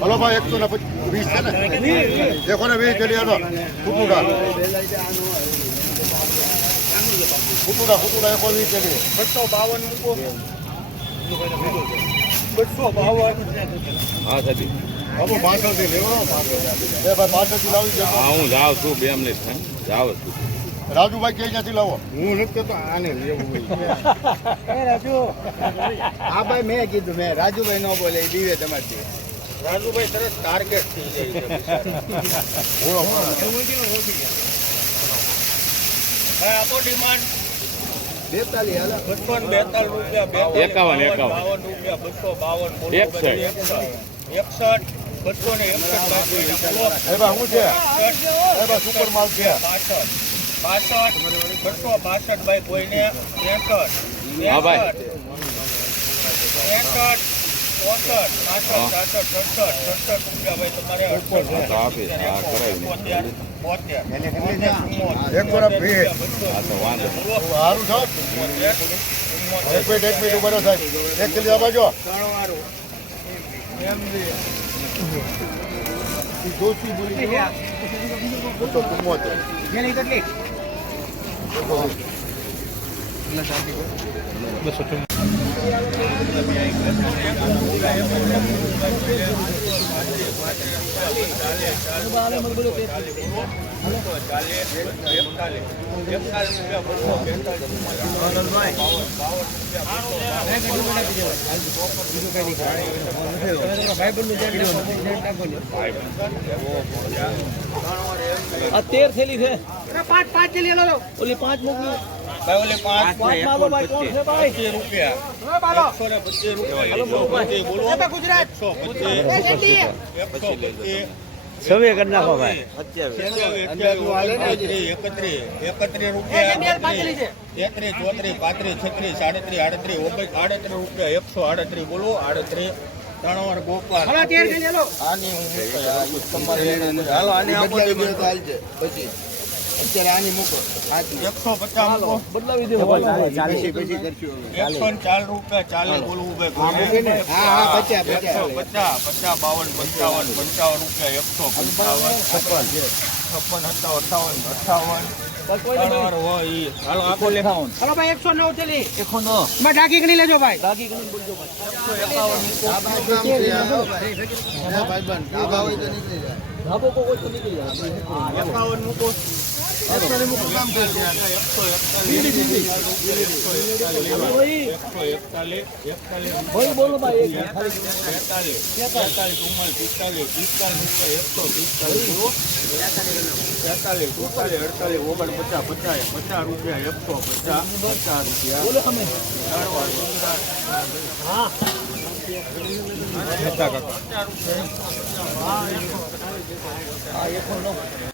hello ભાઈ 120 છે ને દેખો ને 20 ચલી આનો ફૂટુડા 120 ચલી 252 મૂકો 252 હા સાહેબ બાબુ 65 થી લેવો એ ભાઈ 65 થી લાવી દે હા હું જાઉં છું 2 મિનિટ જાઉં છું રાજુભાઈ ક્યાંથી લાવો હું નથી તો આને લેવું એ રાજુ હા ભાઈ મેં કીધું મેં રાજુભાઈ ન બોલે એ દીવે તમારે રાજુભાઈ સરસ ટાર્ગેટ થઈ જાય આપો ડિમાન્ડ 42 હાલા 52 રૂપિયા 51 રૂપિયા 252 61 એ બા શું છે એ બા સુપર માલ છે 62 ભાઈ કોઈને 63 હા ભાઈ 63 આપી હા કરાવી એક વાર ફ્રી હા તો વાંધો સારું છો એક મિનિટ ઉભો રહો સાહેબ એક ચલી આ બાજુ દોસ્તી બોલી તો કુમોતો तेर थैली थे 5 चलिए लो ओली 5 मोकली ભાઈ ઓલે 5 मालो भाई कौन से भाई રૂપિયા बालो 125 રૂપિયા બોલો गुजरात 125 सवे करना हो भाई 31 રૂપિયા 33 34 35 36 37 38 રૂપિયા 138 બોલો 38 ત્રણ ગોપાલ हां तेर चलिए लो આની હું તમારે હાલો આની આપો ચાલજે પછી અત્યારે આની મૂકો 150 મૂકો बदलावी दे પછી કરશું 104 રૂપિયા ચાલે બોલવું ભાઈ હા 50 રૂપિયા 155 હાલો આપો લે हेलो भाई 109 चली 109 मैं डाकी कनी लेजो भाई डाकी कनी बोलजो भाई ढाबो को कोई तो निकल जाए 51 મૂકો भाई बोलो भाई बोलो हमें हाँ રૂપિયા